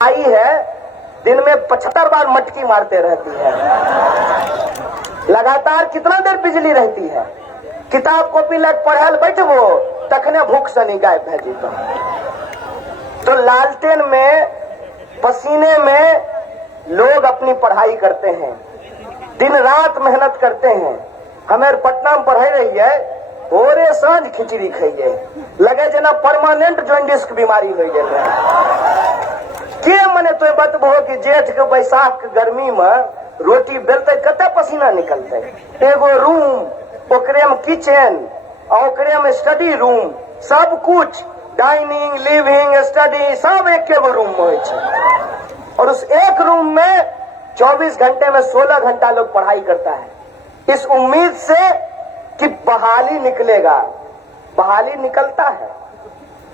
आई है, दिन में 75 बार मटकी मारते रहती है। लगातार कितना देर बिजली रहती है। किताब कॉपी लग पढ़ल बैठबो तखने भूख से नहीं गायब भेजी तो लालटेन में पसीने में लोग अपनी पढ़ाई करते हैं, दिन रात मेहनत करते हैं। हमें पटना में पढ़ाई रही है, भोरे सांझ खिचड़ी खाइए, लगे जना परमानेंट जॉइंटिस की बीमारी हो गई के मने तो बतबो कि जेठ के बैसाख के गर्मी में रोटी बेलते कते पसीना निकलते। एगो रूम ओकरे में किचन और ओकरे में स्टडी रूम, सब कुछ डाइनिंग लिविंग स्टडी सब एक के रूम में होय छे। और उस एक रूम में 24 घंटे में 16 घंटा लोग पढ़ाई करता है इस उम्मीद से कि बहाली निकलेगा। बहाली निकलता है।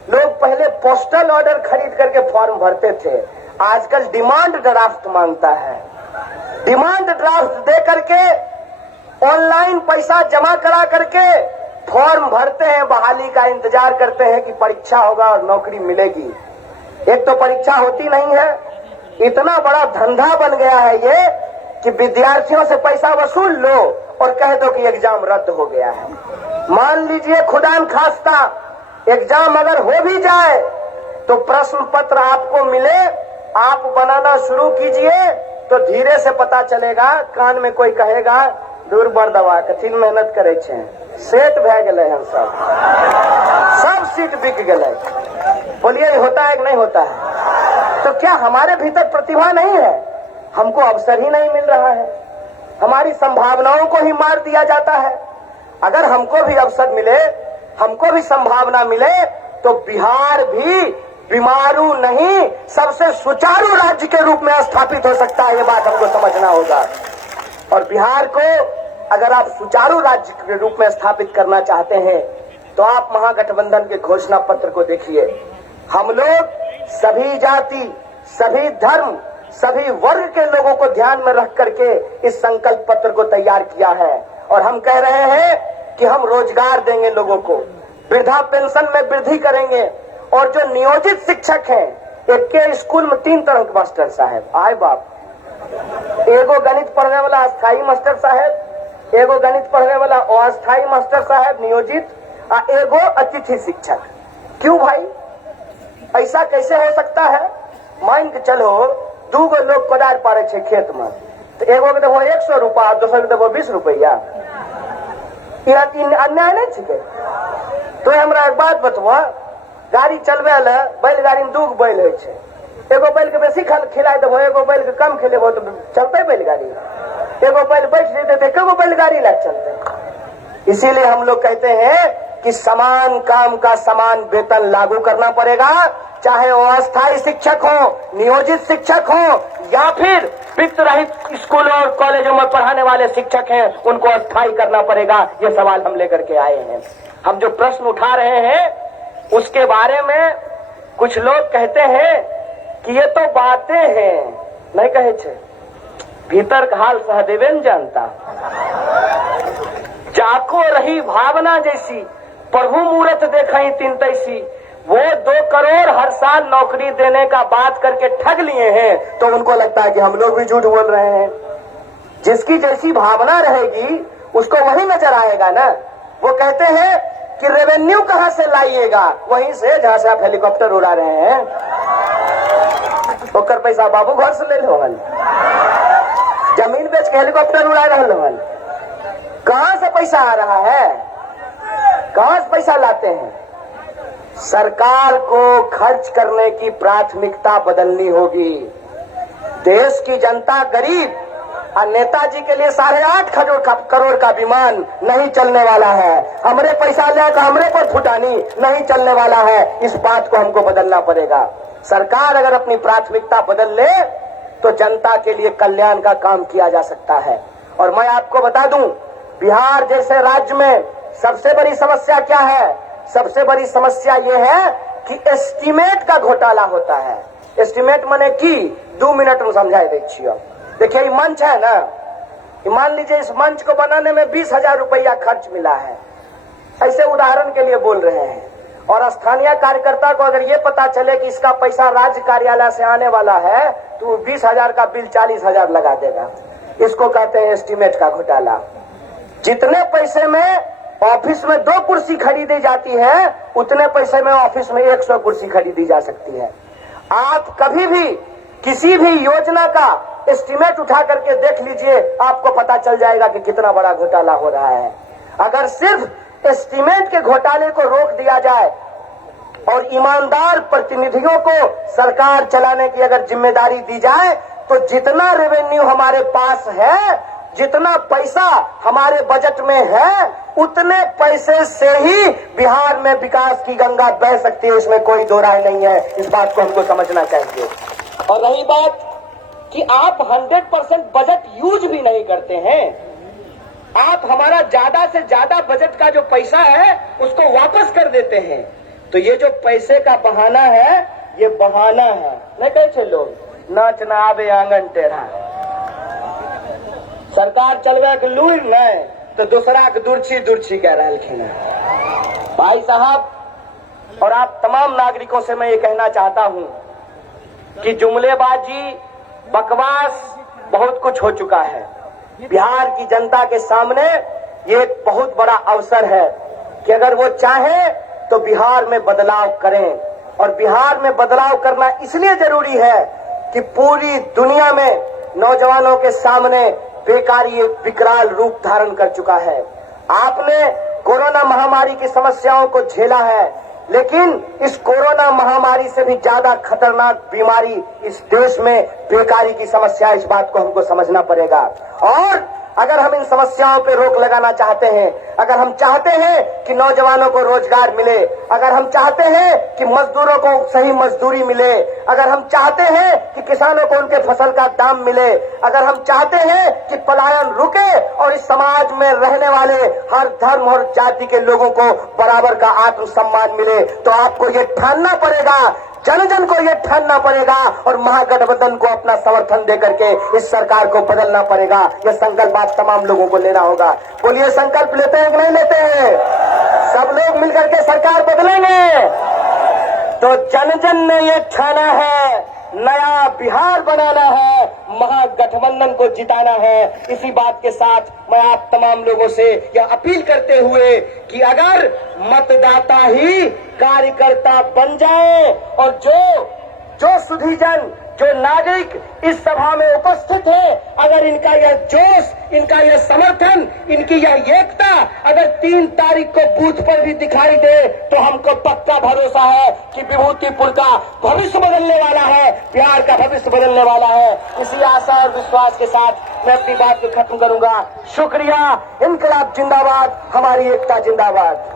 लोग पहले पोस्टल ऑर्डर खरीद करके फॉर्म भरते थे, आजकल डिमांड ड्राफ्ट मांगता है। डिमांड ड्राफ्ट दे करके ऑनलाइन पैसा जमा करा करके फॉर्म भरते हैं, बहाली का इंतजार करते हैं कि परीक्षा होगा और नौकरी मिलेगी। एक तो परीक्षा होती नहीं है, इतना बड़ा धंधा बन गया है ये कि विद्यार्थियों से पैसा वसूल लो और कह दो कि एग्जाम रद्द हो गया है। मान लीजिए खुदा न खास्ता एग्जाम अगर हो भी जाए तो प्रश्न पत्र आपको मिले, आप बनाना शुरू कीजिए तो धीरे से पता चलेगा। कान में कोई कहेगा दूर बर दवा कथी मेहनत करे छे, सेट भे गए हैं, सब सीट बिक गए। बोलिए होता है कि नहीं होता है? तो क्या हमारे भीतर प्रतिभा नहीं है? हमको अवसर ही नहीं मिल रहा है, हमारी संभावनाओं को ही मार दिया जाता है। अगर हमको भी अवसर मिले, हमको भी संभावना मिले तो बिहार भी बीमारू नहीं सबसे सुचारू राज्य के रूप में स्थापित हो सकता है। ये बात हमको समझना होगा। और बिहार को अगर आप सुचारू राज्य के रूप में स्थापित करना चाहते हैं तो आप महागठबंधन के घोषणा पत्र को देखिए। हम लोग सभी जाति, सभी धर्म, सभी वर्ग के लोगों को ध्यान में रख करके इस संकल्प पत्र को तैयार किया है। और हम कह रहे हैं कि हम रोजगार देंगे लोगों को, वृद्धा पेंशन में वृद्धि करेंगे। और जो नियोजित शिक्षक हैं, एक के स्कूल में 3 तरह के मास्टर साहब आए बाप, एगो गणित पढ़ने वाला अस्थायी मास्टर साहब, एगो गणित पढ़ने वाला अस्थायी मास्टर साहब नियोजित, और एगो अतिथि शिक्षक। क्यों भाई ऐसा कैसे हो सकता है? मान के चलो 2 गो लोग कोदार पारे छे खेत में, तो एगो के देवो 100 रुपया, दूसरे के देवो 20 रुपया। अन्याय नहीं छिके? तो हमरा एक बात बतबो, गाड़ी चलवे ले बैलगाड़ी में 2 बैल है छे, एगो बैल के बेसी खिला देबो, एगो बैल के कम खिलेबो तो चलते बैलगाड़ी। एगो बैल बैठ जेते तो एगो बैलगाड़ी लग चलते। इसीलिए हम लोग कहते हैं कि समान काम का समान वेतन लागू करना पड़ेगा, चाहे वो अस्थायी शिक्षक हो, नियोजित शिक्षक हो, या फिर वित्त रहित स्कूलों और कॉलेजों में पढ़ाने वाले शिक्षक हैं, उनको अस्थायी करना पड़ेगा। ये सवाल हम लेकर के आए हैं। हम जो प्रश्न उठा रहे हैं उसके बारे में कुछ लोग कहते हैं कि ये तो बातें हैं, नहीं कहे छे भीतर का हाल सहदेवेन जानता। जाको रही भावना जैसी, प्रभु मूर्त देखई तीन तैसी। वो 2 करोड़ हर साल नौकरी देने का बात करके ठग लिए हैं तो उनको लगता है कि हम लोग भी झूठ बोल रहे हैं। जिसकी जैसी भावना रहेगी उसको वही नजर आएगा ना। वो कहते हैं कि रेवेन्यू कहां से लाइएगा, वहीं से जहां से आप हेलीकॉप्टर उड़ा रहे हैं, ओकर पैसा बाबू घर से ले लो, जमीन बेच के हेलीकॉप्टर उड़ा रहे लोगन। कहां से पैसा आ रहा है? कहां से पैसा लाते हैं? सरकार को खर्च करने की प्राथमिकता बदलनी होगी। देश की जनता गरीब और नेताजी के लिए 8.5 करोड़ का विमान नहीं चलने वाला है। हमरे पैसा लेकर हमरे पर फुटानी नहीं चलने वाला है। इस बात को हमको बदलना पड़ेगा। सरकार अगर अपनी प्राथमिकता बदल ले तो जनता के लिए कल्याण का काम किया जा सकता है। और मैं आपको बता दूं, बिहार जैसे राज्य में सबसे बड़ी समस्या क्या है? सबसे बड़ी समस्या यह है कि एस्टीमेट का घोटाला होता है। एस्टीमेट माने कि 2 मिनट में समझाई दे छियो। देखिए ये मंच है ना, मान लीजिए इस मंच को बनाने में 20,000 रुपया खर्च मिला है, ऐसे उदाहरण के लिए बोल रहे हैं। और स्थानीय कार्यकर्ता को अगर ये पता चले कि इसका पैसा राज्य कार्यालय से आने वाला है तो 20,000 का बिल 40,000 लगा देगा। इसको कहते हैं एस्टीमेट का घोटाला। जितने पैसे में ऑफिस में 2 कुर्सी खरीदी जाती है उतने पैसे में ऑफिस में 100 कुर्सी खरीदी जा सकती है। आप कभी भी किसी भी योजना का एस्टीमेट उठा करके देख लीजिए, आपको पता चल जाएगा कि कितना बड़ा घोटाला हो रहा है। अगर सिर्फ एस्टीमेट के घोटाले को रोक दिया जाए और ईमानदार प्रतिनिधियों को सरकार चलाने की अगर जिम्मेदारी दी जाए तो जितना रेवेन्यू हमारे पास है, जितना पैसा हमारे बजट में है, उतने पैसे से ही बिहार में विकास की गंगा बह सकती है। इसमें कोई दो राय नहीं है। इस बात को हमको समझना चाहिए। और रही बात कि आप 100% बजट यूज भी नहीं करते हैं, आप हमारा ज्यादा से ज्यादा बजट का जो पैसा है उसको वापस कर देते हैं, तो ये जो पैसे का बहाना है ये बहाना है। नहीं कैसे लोग नाच ना आवे आंगन टेढ़ा, सरकार चल गए कि लूर नहीं तो दूसरा के दुर्छी दुर्छी कह रहे हैं। भाई साहब और आप तमाम नागरिकों से मैं ये कहना चाहता हूं कि जुमलेबाजी बकवास बहुत कुछ हो चुका है। बिहार की जनता के सामने ये एक बहुत बड़ा अवसर है कि अगर वो चाहे तो बिहार में बदलाव करें। और बिहार में बदलाव करना इसलिए जरूरी है कि पूरी दुनिया में नौजवानों के सामने बेकारी एक विकराल रूप धारण कर चुका है। आपने कोरोना महामारी की समस्याओं को झेला है, लेकिन इस कोरोना महामारी से भी ज्यादा खतरनाक बीमारी इस देश में बेकारी की समस्या। इस बात को हमको समझना पड़ेगा। और अगर हम इन समस्याओं पे रोक लगाना चाहते हैं, अगर हम चाहते हैं कि नौजवानों को रोजगार मिले, अगर हम चाहते हैं कि मजदूरों को सही मजदूरी मिले, अगर हम चाहते हैं कि किसानों को उनके फसल का दाम मिले, अगर हम चाहते हैं कि पलायन रुके और इस समाज में रहने वाले हर धर्म और जाति के लोगों को बराबर का आत्मसम्मान मिले, तो आपको ये ठानना पड़ेगा, जन जन को ये ठानना पड़ेगा और महागठबंधन को अपना समर्थन देकर के इस सरकार को बदलना पड़ेगा। यह संकल्प आप तमाम लोगों को लेना होगा। बोलिए, संकल्प लेते हैं कि नहीं लेते हैं? सब लोग मिलकर के सरकार बदलेंगे तो जन जन ने ये ठाना है, नया बिहार बनाना है, महागठबंधन को जिताना है। इसी बात के साथ मैं आप तमाम लोगों से यह अपील करते हुए कि अगर मतदाता ही कार्यकर्ता बन जाए और जो सुधीजन, जो नागरिक इस सभा में उपस्थित है, अगर इनका यह जोश, इनका यह समर्थन, इनकी यह एकता अगर 3 तारीख को बूथ पर भी दिखाई दे तो हमको पक्का भरोसा है कि विभूतिपुर का भविष्य बदलने वाला है, बिहार का भविष्य बदलने वाला है। इसी आशा और विश्वास के साथ मैं अपनी बात को खत्म करूंगा। शुक्रिया। इनकलाब जिंदाबाद, हमारी एकता जिंदाबाद।